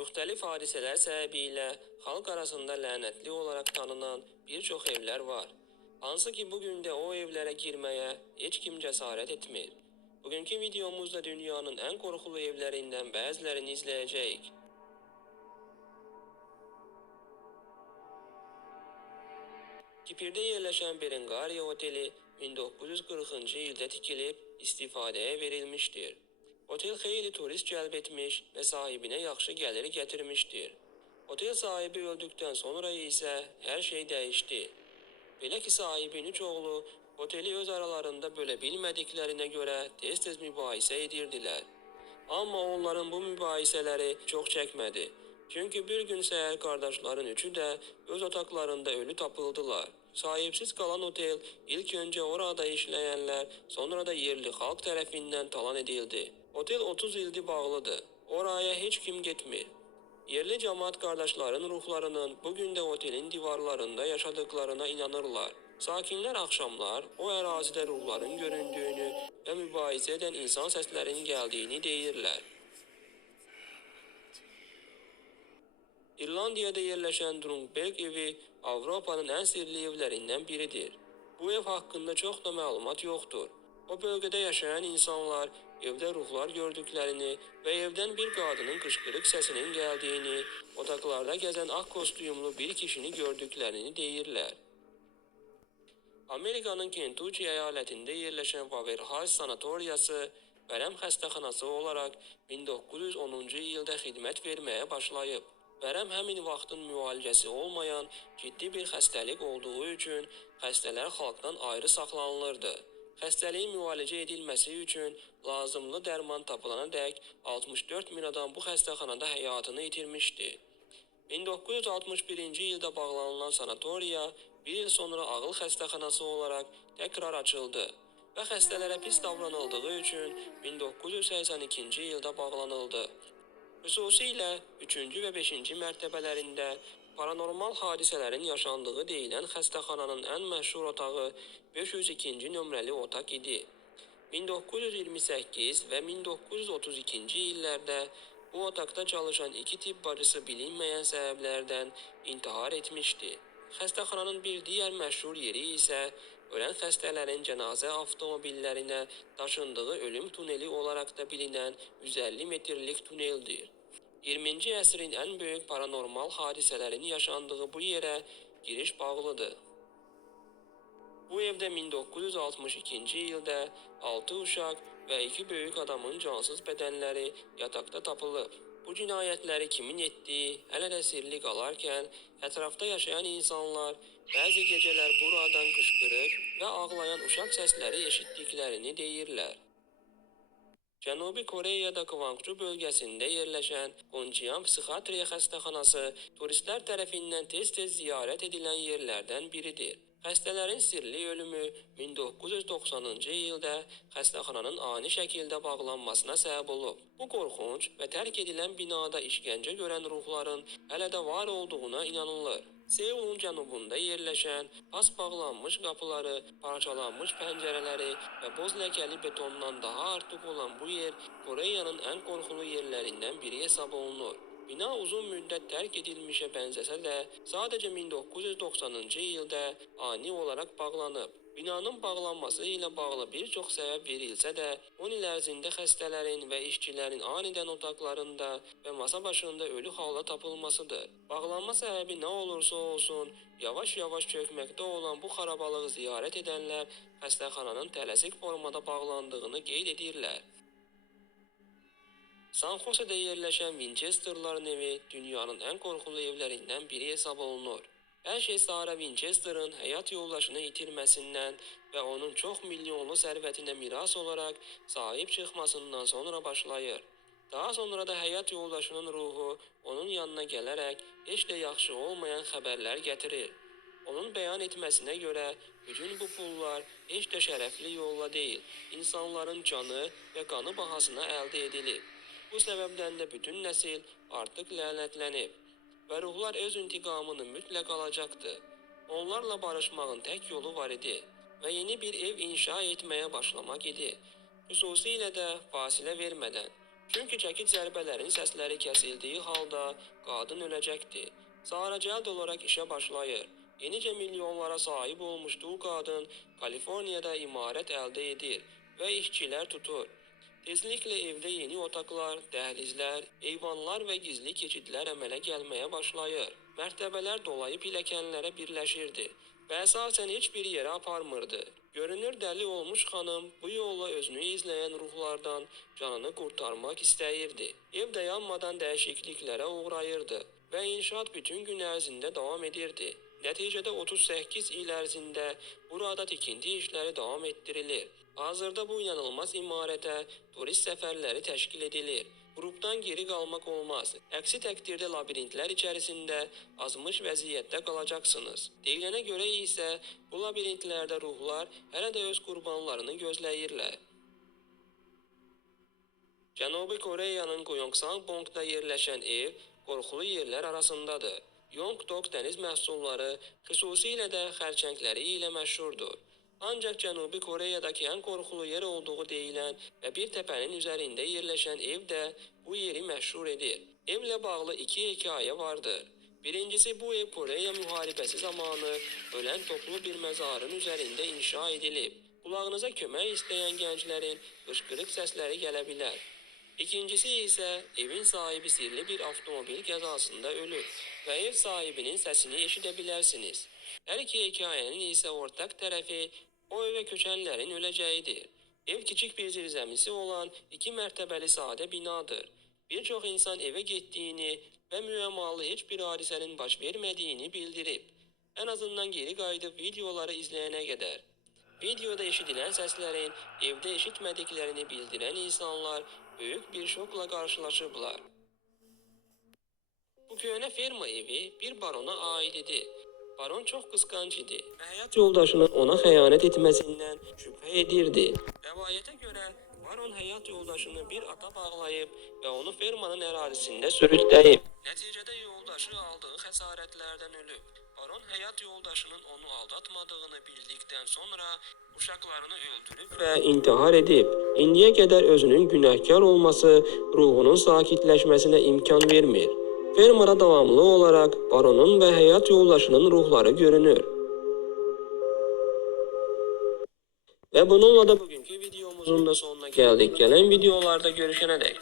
Müxtəlif hadisələr səbəbilə xalq arasında lənətli olaraq tanınan bir çox evlər var. Hansı ki bugün də o evlərə girməyə heç kim cəsarət etmir. Bugünkü videomuzda dünyanın ən qorxulu evlərindən bəzilərini izləyəcəyik. Kipirdə yerləşən Berengaria Oteli 1940-cı ildə tikilib istifadəyə verilmişdir. Otel xeyli turist cəlb etmiş və sahibinə yaxşı gəlir gətirmişdir. Otel sahibi öldükdən sonra isə hər şey dəyişdi. Belə ki, sahibin üç oğlu oteli öz aralarında bölə bilmədiklərinə görə tez-tez mübahisə edirdilər. Amma onların bu mübahisələri çox çəkmədi. Çünki bir gün səhər qardaşların üçü də öz otaqlarında ölü tapıldılar. Sahibsiz qalan otel ilk öncə orada işləyənlər, sonra da yerli xalq tərəfindən talan edildi. Otel 30 ildir bağlıdır. Oraya heç kim getmir. Yerli cəmaət qardaşların ruhlarının bugün də otelin divarlarında yaşadıklarına inanırlar. Sakinlər axşamlar o ərazidə ruhların göründüyünü və mübahisə edən insan səslərinin gəldiyini deyirlər. İrlandiyada yerləşən Drumberg evi Avropanın ən sirli evlərindən biridir. Bu ev haqqında çox da məlumat yoxdur. O bölgədə yaşayan insanlar evdə ruhlar gördüklərini və evdən bir qadının qışqırıq səsinin gəldiyini, otaqlarda gəzən ağ kostyumlu bir kişini gördüklərini deyirlər. Amerikanın Kentucky əyalətində yerləşən Waverhouse sanatoriyası vərəm xəstəxanası olaraq 1910-cu ildə xidmət verməyə başlayıb. Vərəm həmin vaxtın müalicəsi olmayan ciddi bir xəstəlik olduğu üçün xəstələr xalqdan ayrı saxlanılırdı. Xəstəliyin müalicə edilməsi üçün lazımlı dərman tapılana dək 64 min adam bu xəstəxanada həyatını itirmişdi. 1961-ci ildə bağlanılan sanatoriya bir il sonra ağıl xəstəxanası olaraq təkrar açıldı və xəstələrə pis davranıldığı üçün 1982-ci ildə bağlanıldı. Xüsusilə 3-cü və 5-ci mərtəbələrində paranormal hadisələrin yaşandığı deyilən xəstəxananın ən məşhur otağı 502-ci nömrəli otaq idi. 1928 və 1932-ci illərdə bu otaqda çalışan iki tibb bacısı bilinməyən səbəblərdən intihar etmişdi. Xəstəxananın bir digər məşhur yeri isə ölən xəstələrin cənazə avtomobillərinə daşındığı ölüm tuneli olaraq da bilinən 150 metrlik tuneldir. 20-ci əsrin ən böyük paranormal hadisələrin yaşandığı bu yerə giriş bağlıdır. Bu evdə 1962-ci ildə 6 uşaq və 2 böyük adamın cansız bədənləri yataqda tapılıb. Bu cinayətləri kimin etdiyi hələ də sirli qalarkən, ətrafda yaşayan insanlar bəzi gecələr buradan qışqırıq və ağlayan uşaq səsləri eşitdiklərini deyirlər. Cənubi Koreyada Kvangju bölgəsində yerləşən Gonjiam Psixiatriya xəstəxanası turistlər tərəfindən tez-tez ziyarət edilən yerlərdən biridir. Xəstələrin sirli ölümü 1990-cı ildə xəstəxananın ani şəkildə bağlanmasına səbəb olub. Bu qorxunc və tərk edilən binada işgəncə görən ruhların hələ də var olduğuna inanılır. Seulun cənubunda yerləşən pas bağlanmış qapıları, parçalanmış pəncərələri və boz ləkəli betondan daha artıq olan bu yer Koreyanın ən qorxulu yerlərindən biri hesab olunur. Bina uzun müddət tərk edilmişə bənzəsə də, sadəcə 1990-cı ildə ani olaraq bağlanıb. Binanın bağlanması ilə bağlı bir çox səbəb verilsə də, 10 il ərzində xəstələrin və işçilərin anidən otaqlarında və masa başında ölü halda tapılmasıdır. Bağlanma səbəbi nə olursa olsun, yavaş-yavaş çökməkdə olan bu xarabalığı ziyarət edənlər xəstəxananın tələsik formada bağlandığını qeyd edirlər. San Jose'də yerləşən Winchester'ların evi dünyanın ən qorxulu evlərindən biri hesab olunur. Hər şey Sarah Winchester'ın həyat yoldaşını itirməsindən və onun çox milyonlu sərvətinə miras olaraq sahib çıxmasından sonra başlayır. Daha sonra da həyat yoldaşının ruhu onun yanına gələrək heç də yaxşı olmayan xəbərlər gətirir. Onun bəyan etməsinə görə bütün bu pullar heç də şərəfli yolla deyil, insanların canı və qanı bahasına əldə edilib. Bu səbəbdən də bütün nəsil artıq lənətlənib və ruhlar öz intiqamını mütləq alacaqdır. Onlarla barışmağın tək yolu var idi və yeni bir ev inşa etməyə başlamaq idi. Xüsusilə də fasilə vermədən. Çünki çəkit zərbələrinin səsləri kəsildiyi halda qadın öləcəkdi. Sara cəld olaraq işə başlayır. Yenicə milyonlara sahib olmuşduğu qadın Kaliforniyada imarət əldə edir və işçilər tutur. Tezliklə evdə yeni otaqlar, dəhlizlər, eyvanlar və gizli keçidlər əmələ gəlməyə başlayır. Mərtəbələr dolayı pilləkənlərə birləşirdi və əsasən heç bir yerə aparmırdı. Görünür dəli olmuş xanım bu yolla özünü izləyən ruhlardan canını qurtarmaq istəyirdi. Ev dayanmadan dəyişikliklərə uğrayırdı və inşaat bütün gün ərzində davam edirdi. Nəticədə 38 il ərzində burada tikinti işləri davam etdirilir. Hazırda bu inanılmaz imarətə turist səfərləri təşkil edilir. Qrupdan geri qalmaq olmaz. Əksi təqdirdə labirintlər içərisində azmış vəziyyətdə qalacaqsınız. Deyilənə görə isə bu labirintlərdə ruhlar hələ də öz qurbanlarını gözləyirlər. Cənubi Koreyanın Gyeongsang-pongda yerləşən ev qorxulu yerlər arasındadır. Yongdok dəniz məhsulları, xüsusilə də xərçəngləri ilə məşhurdur. Ancaq Cənubi Koreyadakı ən qorxulu yer olduğu deyilən və bir təpənin üzərində yerləşən ev də bu yeri məşhur edir. Evlə bağlı iki hekayə vardır. Birincisi, bu ev Koreya müharibəsi zamanı ölən toplu bir məzarın üzərində inşa edilib. Qulağınıza kömək istəyən gənclərin qışqırıq səsləri gələ bilər. İkincisi isə evin sahibi sirli bir avtomobil qəzasında ölüb və ev sahibinin səsini eşidə bilərsiniz. Hər iki hekayənin isə ortaq tərəfi o evə köçənlərin öləcəyidir. Ev kiçik bir zirzəmisi olan 2 mərtəbəli sadə binadır. Bir çox insan evə getdiyini və müəmmalı heç bir hadisənin baş vermədiyini bildirib. Ən azından geri qayıdıb videoları izləyənə qədər. Videoda eşidilən səslərin evdə eşitmədiklərini bildirən insanlar böyük bir şokla qarşılaşıblar. Bu köhnə ferma evi bir barona aid idi. Baron çox qısqanc idi və həyat yoldaşının ona xəyanət etməsindən şübhə edirdi. Rəvayətə görə baron həyat yoldaşını bir ata bağlayıb və onu fermanın ərazisində sürükləyib. Nəticədə yoldaşı aldığı xəsarətlərdən ölüb. Baron həyat yoldaşının onu aldatmadığını bildikdən sonra uşaqlarını öldürüb və intihar edib. İndiyə qədər özünün günahkar olması ruhunun sakitləşməsinə imkan vermir. Fermada davamlı olaraq baronun və həyat yoldaşının ruhları görünür. Və bununla da bugünkü videomuzun da sonuna gəldik. Gələn videolarda görüşənə dək.